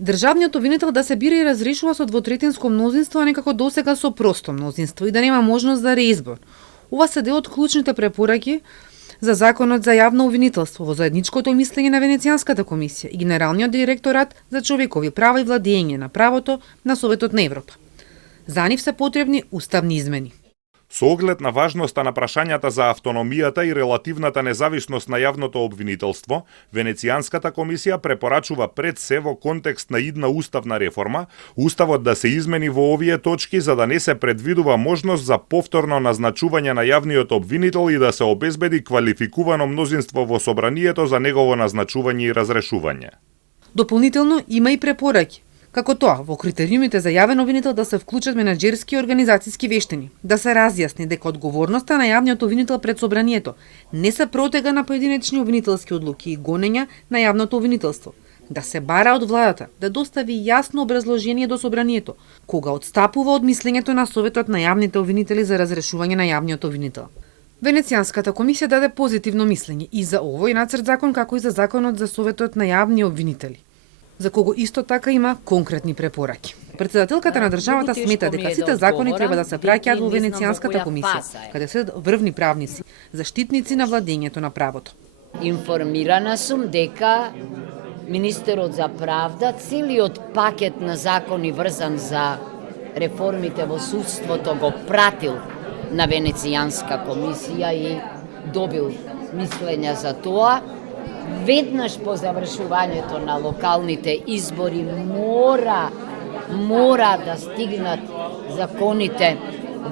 Државниот обвинител да се бира и разрешува со двотретинско мнозинство, а не како досега со просто мнозинство и да нема можност за реизбор. Ова се дел од клучните препораки за Законот за јавно обвинителство во заедничкото мислење на Венецијанската комисија и Генералниот директорат за човекови права и владење на правото на Советот на Европа. За нив се потребни уставни измени. Со оглед на важноста на прашањата за автономијата и релативната независност на јавното обвинителство, Венецијанската комисија препорачува пред се во контекст на идна уставна реформа, уставот да се измени во овие точки за да не се предвидува можност за повторно назначување на јавниот обвинител и да се обезбеди квалификувано мнозинство во собранието за негово назначување и разрешување. Дополнително има и препораки, како тоа, во критериумите за јавен обвинител да се вклучат менаџерски и организацијски вештини, да се разјасни дека одговорноста на јавниот обвинител пред собранието не се протега на поединечни обвинителски одлуки и гонења на јавното обвинителство, да се бара од владата да достави јасно образложение до собранието, кога отстапува од мислењето на Советот на јавните обвинители за разрешување на јавниот обвинител. Венецијанската комисија даде позитивно мислење и за овој нацрт закон, како и за законот за Советот на јавни обвинители, за кого исто така има конкретни препораки. Председателката на државата смета дека сите закони треба да се праќаат во Венецијанската комисија, каде се врвни правници, заштитници на владењето на правото. Информирана сум дека министерот за правда целиот пакет на закони врзан за реформите во судството го пратил на Венецијанска комисија и добил мислења за тоа. Веднаш по завршувањето на локалните избори мора да стигнат законите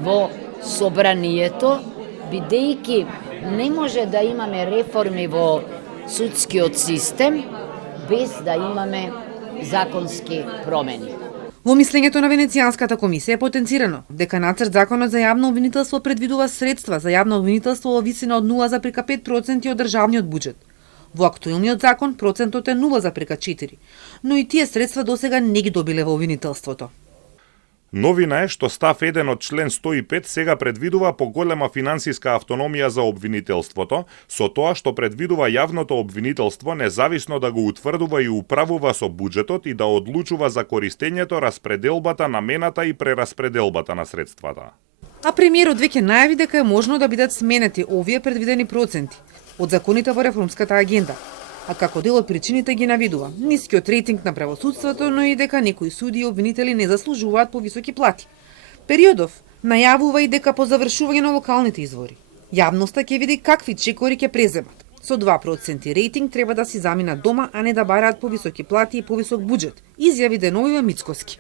во собранието, бидејќи не може да имаме реформи во судскиот систем без да имаме законски промени. Во мислењето на Венецијанската комисија е потенцирано дека нацрт законот за јавно обвинителство предвидува средства за јавно обвинителство во висина од 0,5% од државниот буџет. Во актуелниот закон процентот е 0,4, но и тие средства досега не ги добиле во обвинителството. Новина е што став 1 од член 105 сега предвидува поголема финансиска автономија за обвинителството, со тоа што предвидува јавното обвинителство независно да го утврдува и управува со буџетот и да одлучува за користењето, распределбата, намената и прераспределбата на средствата. А премиерот веќе најави дека е можно да бидат сменети овие предвидени проценти од законите во реформската агенда, а како дел од причините ги навидува нискиот рейтинг на правосудството, но и дека некои суди и обвинители не заслужуваат повисоки плати. Периодов најавува и дека по завршување на локалните избори јавноста ќе види какви чекори ќе преземат. Со 2% рейтинг треба да си заминат дома, а не да бараат повисоки плати и повисок буџет, изјави деновиве Мицкоски.